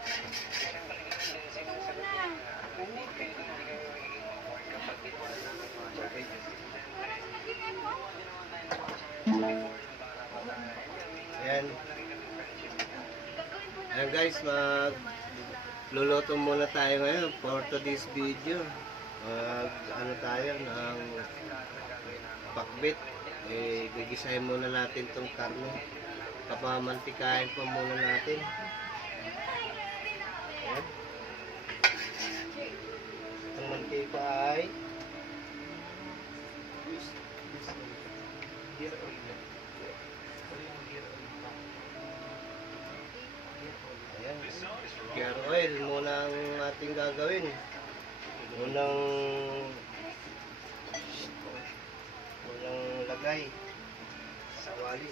Ayan. Ayan guys, luluto muna tayo ngayon for today's video. Ano tayo ng pakbit. Gigisahin muna natin tong karne. Papamantikain pa muna natin. Ayan. Ang mantika ay ayan, gear oil muna ang ating gagawin. Unang lagay sa wali.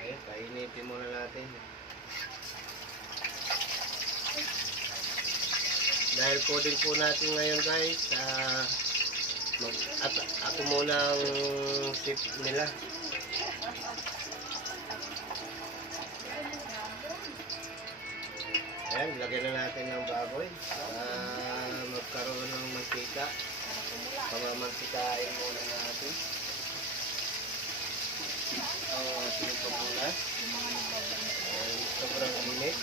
Ayan, painitin muna natin. Dahil po din po natin ngayon guys, ako muna ang tip nila. Ayan, lagyan na natin ng baboy para magkaroon ng mantika. Pamamantikain muna natin ang ating pamunas. Sobrang init.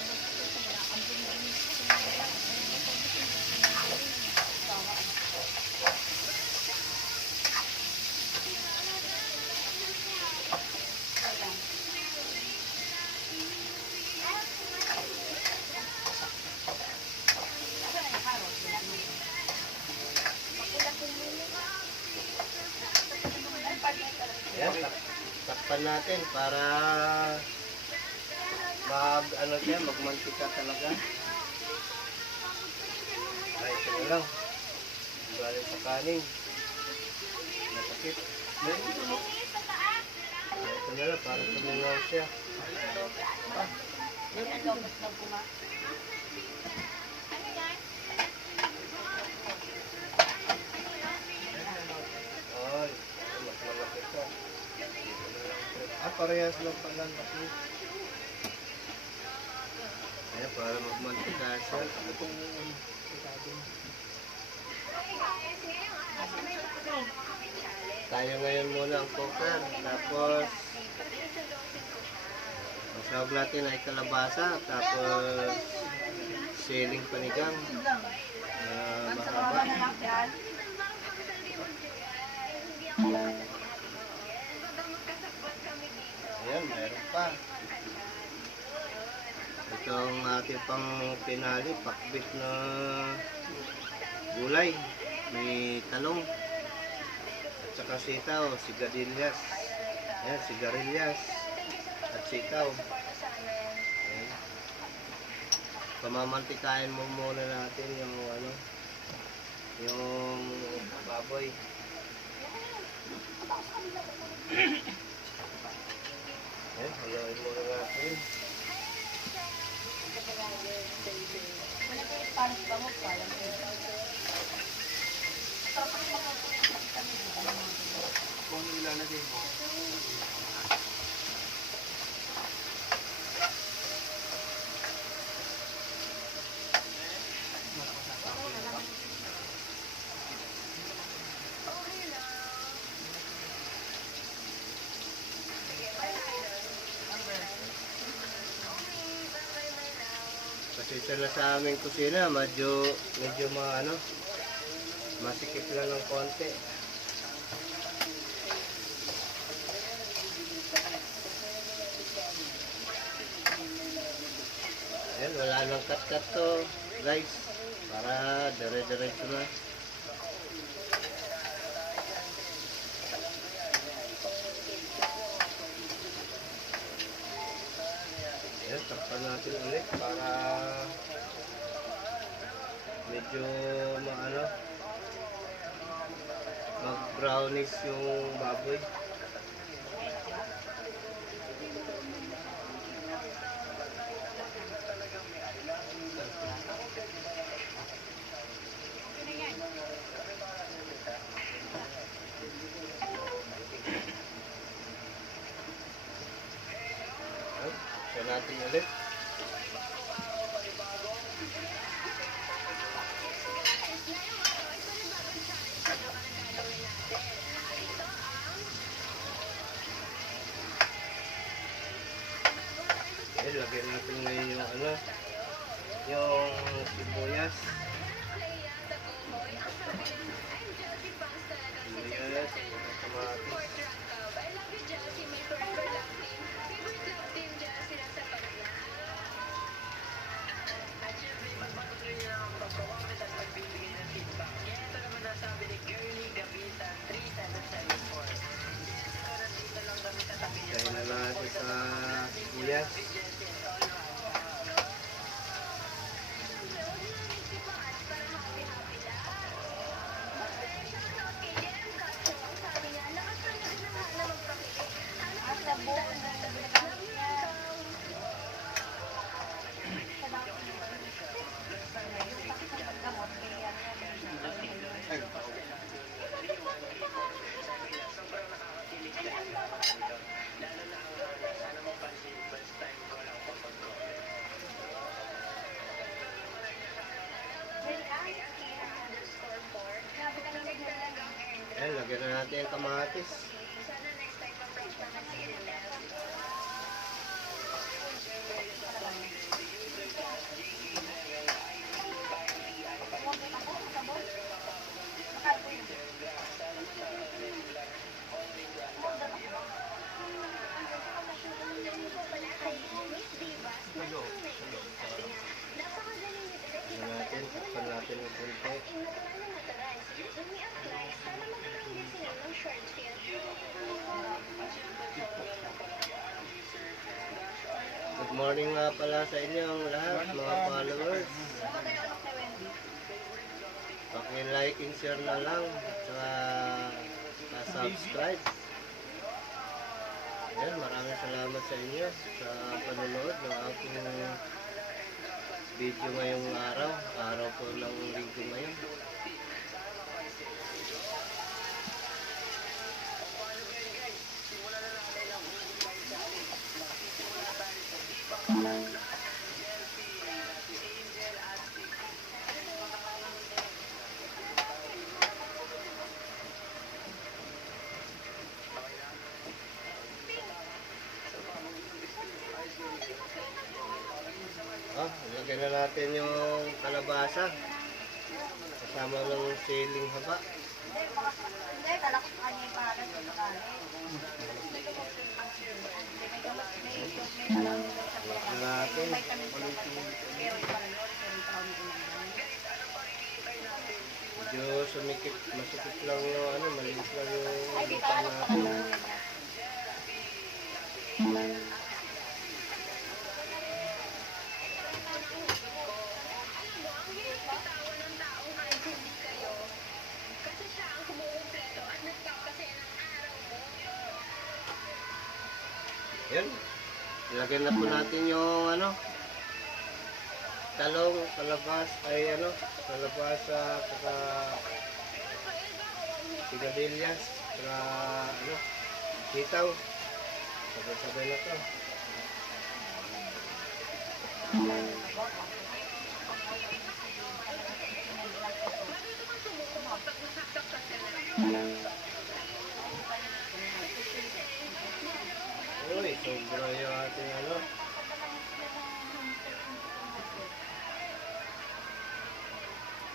Ayan, takpan natin para magmantika talaga. Ay, ito na lang. Galing sa kanin. Masakit. Ito na lang, para tumingaw siya. Ay, mas malaki ito. Parehas lang pala laki. Ayan, para magmantika siya. Tayo ngayon muna ang cooker. Tapos masawag natin ay kalabasa. Tapos siling panigang. Mahaba. Ayan, mayroon pa. Ito ang ating pang pinali, pakbit na gulay. May talong. At saka sitaw, sigarilyas. Ayan, sigarilyas. At sitaw. Ayan. Pamamantikain mo muna natin yung baboy. Ayan, haluin muna natin. Kung ilalagay mo. Kasi na sa aming kusina, medyo masikip lang ng konti. Ayan, wala nang cut-cut to guys, para dire-diretso na. Ayan, takpan natin ulit para medyo mag-brownish yung baboy. Siya natin ulit. Eh, lagyan natin ngayon yung ano, yung sibuyas. Sibuyas, kamatis. Kaya na natin sa sibuyas. Ayan, lagyan na natin yung kamatis. Takpan natin yung punti. Good morning nga pala sa inyo ang lahat, mga followers. Paki-like and share na lang at subscribe. Ayan, maraming salamat sa inyo sa panonood ng aking video ngayong araw po ng linggo ngayon. Lagyan na natin yung kalabasa kasama ng siling haba. Lagyan natin. Medyo sumikip, masukip lang yung ano, maliit lang yung lupa natin. Yan. Ilagay na po natin yung ano, talong, kalabasa, saka sigarilyas, saka ano, sitaw. Sabay-sabay na to. Uy, sobra yung ating ano.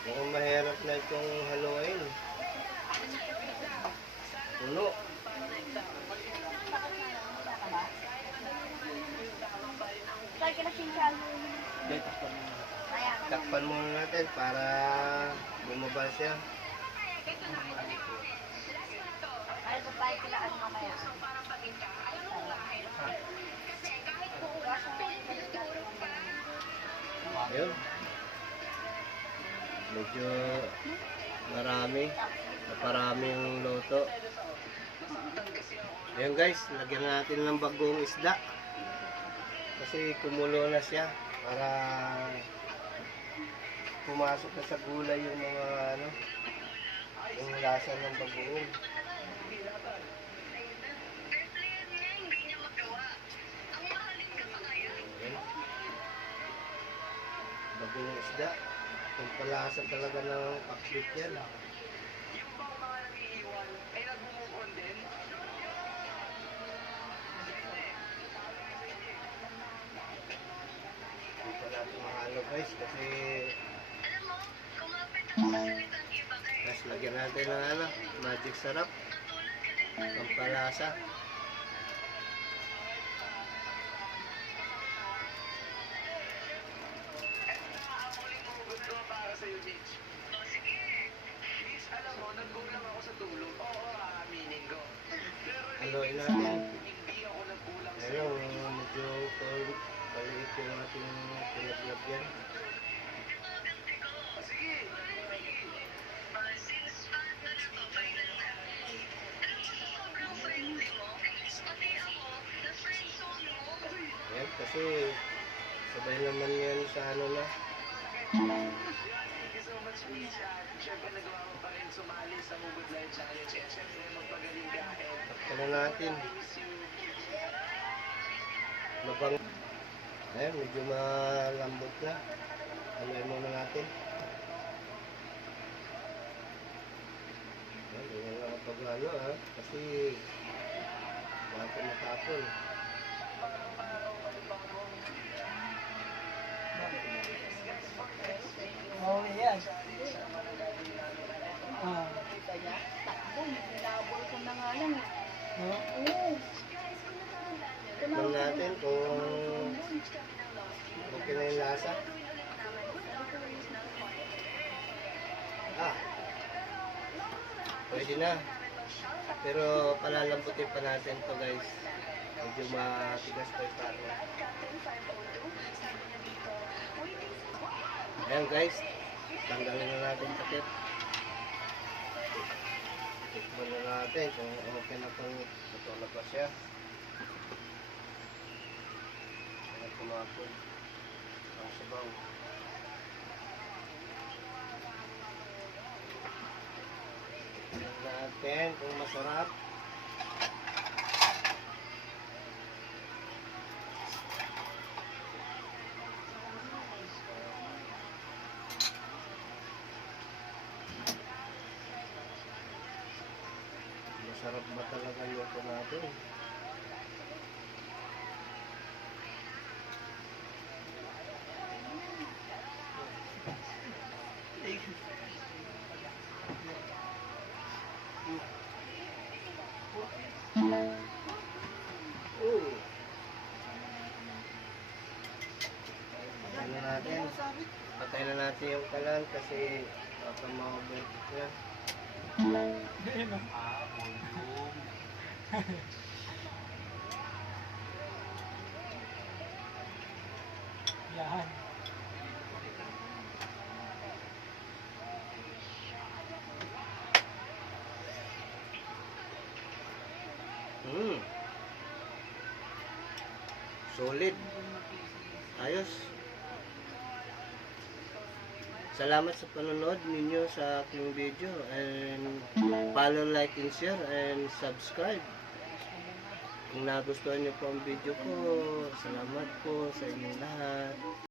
Mukhang mahirap na itong haluin. Puno. Takpan muna natin para bumaba siya. Ayun. Medyo maraming luto. Ayun guys, lagyan natin ng bagong isda. Kasi kumulo na siya para pumasok na sa gulay yung mga ano, yung lasa ng bagoong. isda. Kung palasa talaga ng pakbit yan. Yung bang mga nag-iiwan ay nag-move on din? Hindi pa natin mahalo guys kasi Alam mo, kumapit ako sa salitang iba ka eh. tapos lagyan natin ng ano, magic sarap. Natulad ka din pala. Pampalasa. Eto na ang huling hugot ko para sa'yo, Mitch. O sige, Mitch, alam mo, nagkulang ako sa tulog. Oo, aaminin ko. Pero Haluin natin. hindi ako nagkulang sa Ayun, medyo paliit yung ating pinaglagyan. ito ganti ko. Sige. Since paano na to, final na. Alam mo sa sobrang friendly mo, pati ako, na-friendzone mo. Ayan, kasi sabay naman yan sa ano na. Thank you so much, Mitch. At syempre, nagawa mo pa rin sumali sa Hugot Life Challenge. At syempre, magpagaling ka. Takpan na natin. I miss you. Mabang. Ayan, medyo malambot na. Haluin muna natin. Ayan, ganyan lang ang paghalo ha. Kasi natin matapon. Oh, yan. Kita niya, takbo, hinabol ko na nga lang eh. Oh, Oo. Tikman natin kung okay na yung lasa. Ah, pwede na. Pero palalambutin pa natin to guys. Medyo matigas pa yung karne. Ayan guys, tanggalin na natin yung takip. Tikman na natin kung okay na itong natulog pa siya. Ayan, kumapon. Ang sabaw. Tignan natin kung masarap. Masarap ba talaga luto natin? Ano natin? Patay na natin yung kalan kasi baka ma-overcook na. yun o. Yan. Solid. Ayos. Salamat sa panonood ninyo sa aking video and follow, like, and share and subscribe. Kung nagustuhan niyo po ang video ko, salamat po sa inyong lahat.